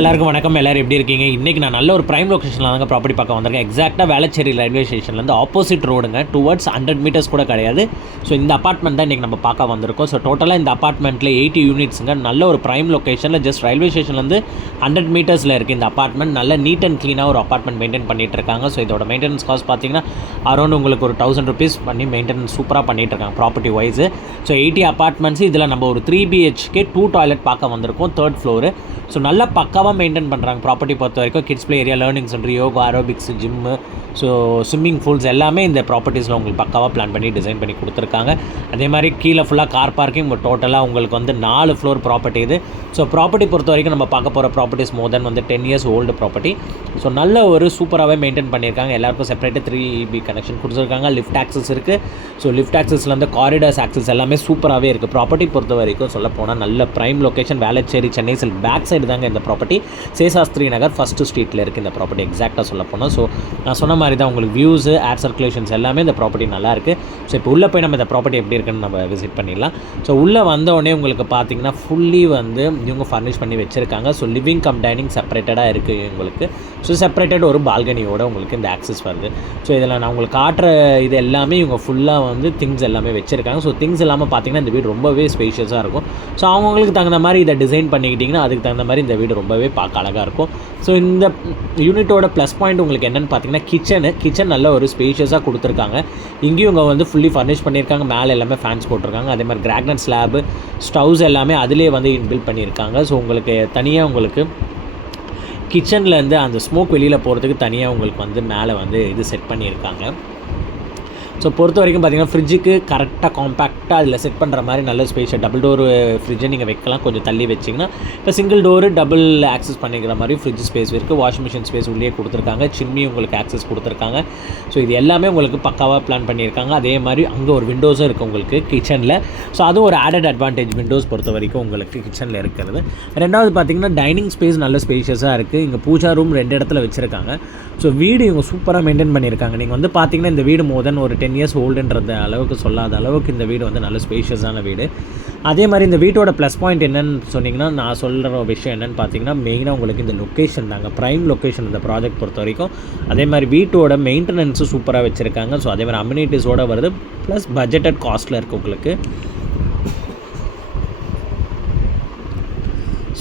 எல்லாருக்கும் வணக்கம். எல்லோரும் எப்படி இருக்கீங்க? இன்றைக்கி நான் நல்ல ஒரு ப்ரைம் லொக்கேஷனில் தாங்க ப்ராப்பர்ட்டி பார்க்க வந்திருக்கேன். எக்ஸாக்டாக வேளச்சேரி ரயில்வே ஸ்டேஷன்லேருந்து ஆப்போசிட் ரோடுங்க, டுவர்ட்ஸ் 100 மீட்டர்ஸ் கூட கிடையாது. ஸோ இந்த அப்பார்ட்மெண்ட் தான் இன்றைக்கி நம்ம பார்க்க வந்திருக்கோம். ஸோ டோட்டலாக இந்த அப்பார்ட்மெண்ட்டில் 80 யூனிட்ஸுங்க. நல்ல ஒரு ப்ரைம் லொக்கேஷனில் ஜஸ்ட் ரயில்வே ஸ்டேஷன்லேருந்து 100 மீட்டர்ஸில் இருக்குது இந்த அப்பார்ட்மெண்ட். நல்ல நீட் அண்ட் க்ளீனாக ஒரு அப்பார்ட்மெண்ட் மெயின்டைன் பண்ணிகிட்டு இருக்காங்க. ஸோ இதோட மெயின்டெனன்ஸ் காஸ்ட் பார்த்தீங்கன்னா அரௌண்ட் உங்களுக்கு ஒரு 1000 rupees பண்ணி மெயின்டெனன்ஸ் சூப்பராக பண்ணிகிட்டு இருக்காங்க ப்ராப்பர்ட்டி வைஸு. ஸோ 80 அப்பார்ட்மெண்ட்ஸ், இதில் நம்ம ஒரு 3 BHK 2 டாய்லெட் பார்க்க வந்திருக்கோம், 3rd ஃப்ளோரு. ஸோ நல்லா பக்காவாக மெயின்டைன் பண்ணுறாங்க ப்ராப்பர்ட்டி பொறுத்த வரைக்கும். Kids play area, learning centre, yoga, aerobics, gym, so swimming pools எல்லாமே இந்த ப்ராப்பர்ட்டிஸில் உங்களுக்கு பக்காவாக பிளான் பண்ணி டிசைன் பண்ணி கொடுத்துருக்காங்க. அதே மாதிரி கீழே ஃபுல்லாக கார் பார்க்கிங். டோட்டலாக உங்களுக்கு வந்து 4 ஃப்ளோர் ப்ராப்பர்ட்டி இது. ஸோ ப்ராப்பர்ட்டி பொறுத்த வரைக்கும் நம்ம பார்க்க போகிற ப்ராப்பர்ட்டிஸ் மோர் தென் வந்து 10 years ஓல்டு ப்ராப்பர்ட்டி. ஸோ நல்ல ஒரு சூப்பராகவே மெயின்டைன் பண்ணியிருக்காங்க. எல்லாருக்கும் செப்பரேட்டு 3B கனெக்ஷன் கொடுத்துருக்காங்க. லிஃப்ட் ஆக்சஸ் இருக்குது. ஸோ லிஃப்ட் ஆக்சஸ்லேருந்து காரிடார்ஸ் ஆக்சஸ் எல்லாமே சூப்பராகவே இருக்குது. ப்ராப்பர்ட்டி பொறுத்த வரைக்கும் சொல்ல போனால் நல்ல prime location, Velachery, Chennai silk back side தாங்க இந்த ப்ராப்பர்ட்டி. சேஷாஸ்திரி நகர் 1st ஸ்ட்ரீட்டில் இருக்குது இந்த ப்ராப்பர்ட்டி எக்ஸாக்டாக சொல்ல போனால். ஸோ நான் சொன்ன மாதிரி தான் உங்களுக்கு வியூஸு, ஏர் சர்க்குலேஷன்ஸ் எல்லாமே இந்த ப்ராப்பர்ட்டி நல்லாயிருக்கு. ஸோ இப்போ உள்ளே போய் நம்ம இந்த ப்ராப்பர்ட்டி எப்படி இருக்குன்னு நம்ம விசிட் பண்ணிடலாம். ஸோ உள்ளே வந்தோடனே உங்களுக்கு பார்த்தீங்கன்னா ஃபுல்லி வந்து இவங்க ஃபர்னிஷ் பண்ணி வச்சுருக்காங்க. ஸோ லிவிங் கம் டைனிங் செப்பரேட்டடாக இருக்குது உங்களுக்கு. ஸோ செப்பரேட்டட் ஒரு பால்கனியோட உங்களுக்கு இந்த ஆக்சஸ் வருது. ஸோ இதில் நான் உங்களுக்கு காட்டுற இது எல்லாமே இவங்க ஃபுல்லாக வந்து திங்ஸ் எல்லாமே வச்சுருக்காங்க. ஸோ திங்ஸ் இல்லாமல் பார்த்தீங்கன்னா இந்த வீடு ரொம்பவே ஸ்பேஷியஸாக இருக்கும். ஸோ அவங்களுக்கு தகுந்த மாதிரி இதை டிசைன் பண்ணிக்கிட்டிங்கன்னா அதுக்கு தகுந்த மாதிரி இந்த வீடு ரொம்பவே பார்க்க அழகாக இருக்கும். ஸோ இந்த யூனிட்டோட ப்ளஸ் பாயிண்ட் உங்களுக்கு என்னென்னு பார்த்தீங்கன்னா கிச்சன் நல்ல ஒரு ஸ்பேஷியஸாக கொடுத்துருக்காங்க. இங்கேயும் இவங்க வந்து ஃபுல்லி ஃபர்னிஷ் பண்ணியிருக்காங்க. மேலே எல்லாமே ஃபேன்ஸ் போட்டிருக்காங்க. அதே மாதிரி கிரானைட் ஸ்லாபு, ஸ்டவ்ஸ் எல்லாமே அதிலே வந்து இன்பில்ட் பண்ணியிருக்காங்க. ஸோ உங்களுக்கு தனியாக உங்களுக்கு கிச்சன்லேருந்து அந்த ஸ்மோக் வெளியில் போகிறதுக்கு தனியாக உங்களுக்கு வந்து மேலே வந்து இது செட் பண்ணியிருக்காங்க. ஸோ பொறுத்த வரைக்கும் பார்த்தீங்கன்னா ஃப்ரிட்ஜுக்கு கரெக்டாக காம்பேக்டாக அதில் செட் பண்ணுற மாதிரி நல்ல ஸ்பேஸ். டபுள் டோர் ஃப்ரிட்ஜை நீங்கள் வைக்கலாம், கொஞ்சம் தள்ளி வச்சிங்கன்னா. இப்போ சிங்கிள் டோரு டபுள் ஆக்சஸ் பண்ணிக்கிற மாதிரி ஃப்ரிட்ஜ் ஸ்பேஸ் இருக்குது. வாஷிங் மிஷின் ஸ்பேஸ் உள்ளே கொடுத்துருக்காங்க. சிம்னி உங்களுக்கு ஆக்சஸ் கொடுத்துருக்காங்க. ஸோ இது எல்லாமே உங்களுக்கு பக்காவாக பிளான் பண்ணியிருக்காங்க. அதே மாதிரி அங்கே ஒரு விண்டோஸும் இருக்குது உங்களுக்கு கிச்சனில். ஸோ அதுவும் ஒரு ஆடட் அட்வான்டேஜ் விண்டோஸ் பொறுத்த வரைக்கும் உங்களுக்கு கிச்சனில் இருக்கிறது. ரெண்டாவது பார்த்தீங்கன்னா டைனிங் ஸ்பேஸ் நல்ல ஸ்பேஷியஸாக இருக்குது. இங்கே பூஜா ரூம் 2 இடத்துல வச்சுருக்காங்க. ஸோ வீடு இவங்க சூப்பராக மெயின்டைன் பண்ணியிருக்காங்க. நீங்கள் வந்து பார்த்தீங்கன்னா இந்த வீடு மோர் தென் ஒரு 10 years ஓல்டுன்றது அளவுக்கு சொல்லாத அளவுக்கு இந்த வீடு வந்து நல்ல ஸ்பேஷியஸான வீடு. அதே மாதிரி இந்த வீட்டோட ப்ளஸ் பாயிண்ட் என்னென்னு சொன்னிங்கன்னா, நான் சொல்கிற விஷயம் என்னென்னு பார்த்தீங்கன்னா மெயினாக உங்களுக்கு இந்த லொக்கேஷன் தாங்க. ப்ரைம் லொக்கேஷன் இந்த ப்ராஜெக்ட் பொறுத்த வரைக்கும். அதே மாதிரி வீட்டோட மெயின்டெனன்ஸும் சூப்பராக வச்சுருக்காங்க. ஸோ அதே மாதிரி அம்யூனிட்டிஸோடு வருது, ப்ளஸ் பட்ஜெட்டட் காஸ்ட்டில் இருக்குது உங்களுக்கு.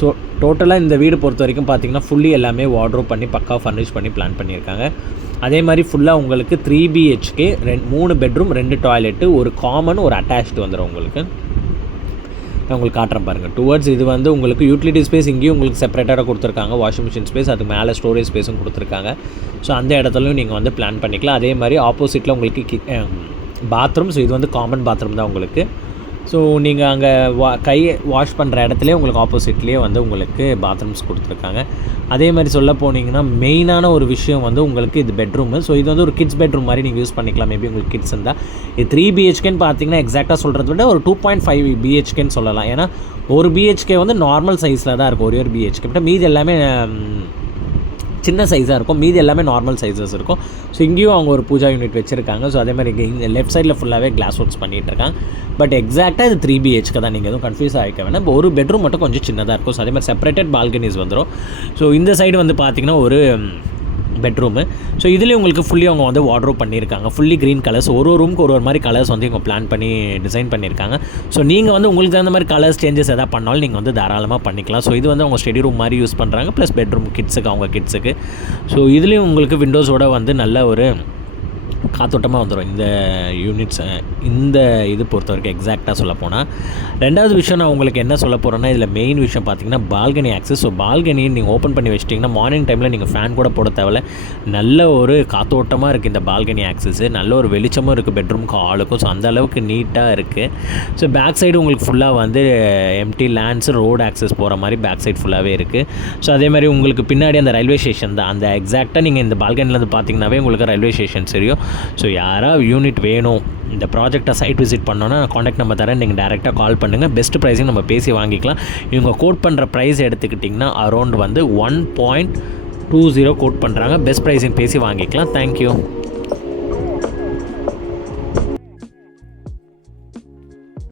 ஸோ டோட்டலாக இந்த வீடு பொறுத்த வரைக்கும் பார்த்தீங்கன்னா ஃபுல்லி எல்லாமே வார்ட்ரோப் பண்ணி பக்காவாக ஃபர்னிஷ் பண்ணி பிளான் பண்ணியிருக்காங்க. அதே மாதிரி ஃபுல்லாக உங்களுக்கு 3 BHK 3 பெட்ரூம் 2 டாய்லெட்டு, ஒரு காமன், ஒரு அட்டாச்டு வந்துடும் உங்களுக்கு. நான் உங்களுக்கு காட்டுறேன் பாருங்கள். டுவர்ட்ஸ் இது வந்து உங்களுக்கு யூட்டிலிட்டி ஸ்பேஸ் இங்கேயும் உங்களுக்கு செப்பரேட்டாக கொடுத்துருக்காங்க. வாஷிங் மிஷின் ஸ்பேஸ், அது மேலே ஸ்டோரேஜ் ஸ்பேஸும் கொடுத்துருக்காங்க. ஸோ அந்த இடத்துலையும் நீங்கள் வந்து பிளான் பண்ணிக்கலாம். அதே மாதிரி ஆப்போசிட்டில் உங்களுக்கு பாத்ரூம். ஸோ இது வந்து காமன் பாத்ரூம் தான் உங்களுக்கு. ஸோ நீங்கள் அங்கே கை வாஷ் பண்ணுற இடத்துலேயே உங்களுக்கு ஆப்போசிட்லேயே வந்து உங்களுக்கு பாத்ரூம்ஸ் கொடுத்துருக்காங்க. அதே மாதிரி சொல்ல போனீங்கன்னா மெயினான ஒரு விஷயம் வந்து உங்களுக்கு இது பெட்ரூமு. ஸோ இது வந்து ஒரு கிட்ஸ் பெட்ரூம் மாதிரி நீங்கள் யூஸ் பண்ணிக்கலாம். மேபி உங்களுக்கு கிட்ஸ் இருந்தால். இது 3 BHKன்னு பார்த்தீங்கன்னா எக்ஸாக்டாக சொல்கிறத விட ஒரு 2.5 BHKன்னு சொல்லலாம். ஏன்னா ஒரு BHK வந்து நார்மல் சைஸில் தான் இருக்கும். ஒரு BHK பட் மீதி எல்லாமே சின்ன சைஸாக இருக்கும். மீதி எல்லாமே நார்மல் சைஸஸ் இருக்கும். ஸோ இங்கேயும் அவங்க ஒரு பூஜா யூனிட் வச்சுருக்காங்க. ஸோ அதே மாதிரி இங்கே லெஃப்ட் சைடில் ஃபுல்லாகவே கிளாஸ் ஒர்க்ஸ் பண்ணிகிட்டு இருக்காங்க. பட் எக்ஸாக்டாக இது 3 BHK தான். நீங்கள் எதுவும் கன்ஃபியூஸ் ஆகிக்க வேணாம். இப்போ ஒரு பெட்ரூம் மட்டும் கொஞ்சம் சின்னதாக இருக்கும். ஸோ அதே மாதிரி செப்பரேட்டட் பால்கனிஸ் வந்துடும். ஸோ இந்த சைடு வந்து பார்த்திங்கன்னா ஒரு பெட்ரூமு. ஸோ இதுலேயும் உங்களுக்கு ஃபுல்லி அவங்க வந்து வார்ட்ரோப் பண்ணியிருக்காங்க. Fully green colours. ஒரு ரூமுக்கு ஒரு மாதிரி கலர்ஸ் வந்து இவங்க பிளான் பண்ணி டிசைன் பண்ணியிருக்காங்க. ஸோ நீங்கள் வந்து உங்களுக்கு தகுந்த மாதிரி கலர்ஸ் சேஞ்சஸ் எதாவது பண்ணாலும் நீங்கள் வந்து தாராளமாக பண்ணிக்கலாம். ஸோ இது வந்து அவங்க ஸ்டடி ரூம் மாதிரி யூஸ் பண்ணுறாங்க. ப்ளஸ் பெட்ரூம் கிட்ஸுக்கு, அவங்க கிட்ஸுக்கு. ஸோ இதுலேயும் உங்களுக்கு விண்டோஸோடு வந்து நல்ல ஒரு காத்தோட்டமாக வந்துடும் இந்த யூனிட்ஸ். இந்த இது பொறுத்த வரைக்கும் எக்ஸாக்டாக சொல்ல போனால். ரெண்டாவது விஷயம் நான் உங்களுக்கு என்ன சொல்ல போகிறேன்னா, இதில் மெயின் விஷயம் பார்த்தீங்கன்னா பால்கனி ஆக்சஸ். ஸோ பால்கனியை நீங்கள் ஓப்பன் பண்ணி வச்சிட்டிங்கன்னா மார்னிங் டைமில் நீங்கள் ஃபேன் கூட போட தேவையில்ல. நல்ல ஒரு காத்தோட்டமாக இருக்குது இந்த பால்கனி ஆக்சஸ்ஸு. நல்ல ஒரு வெளிச்சமும் இருக்குது பெட்ரூமுக்கு, ஆளுக்கும். ஸோ அந்த அளவுக்கு நீட்டாக இருக்குது. ஸோ பேக் சைடு உங்களுக்கு ஃபுல்லாக வந்து எம்டி லேண்ட்ஸு, ரோடு ஆக்சஸ் போகிற மாதிரி பேக் சைடு ஃபுல்லாகவே இருக்குது. ஸோ அதே மாதிரி உங்களுக்கு பின்னாடி அந்த ரயில்வே ஸ்டேஷன் தான். அந்த எக்ஸாக்டாக நீங்கள் இந்த பால்கனிலேருந்து பார்த்தீங்கன்னாவே உங்களுக்கு ரயில்வே ஸ்டேஷன் தெரியும். ஸோ யாராவது யூனிட் வேணும், இந்த ப்ராஜெக்டை சைட் விசிட் பண்ணோன்னா காண்டாக்ட் நம்பர் தரேன், நீங்கள் டேரெக்டாக கால் பண்ணுங்கள். பெஸ்ட் ப்ரைஸிங் நம்ம பேசி வாங்கிக்கலாம். இவங்க கோட் பண்ணுற ப்ரைஸ் எடுத்துக்கிட்டிங்கன்னா அரௌண்ட் வந்து 20 கோட் பண்ணுறாங்க. பெஸ்ட் ப்ரைஸிங் பேசி வாங்கிக்கலாம். தேங்க்யூ.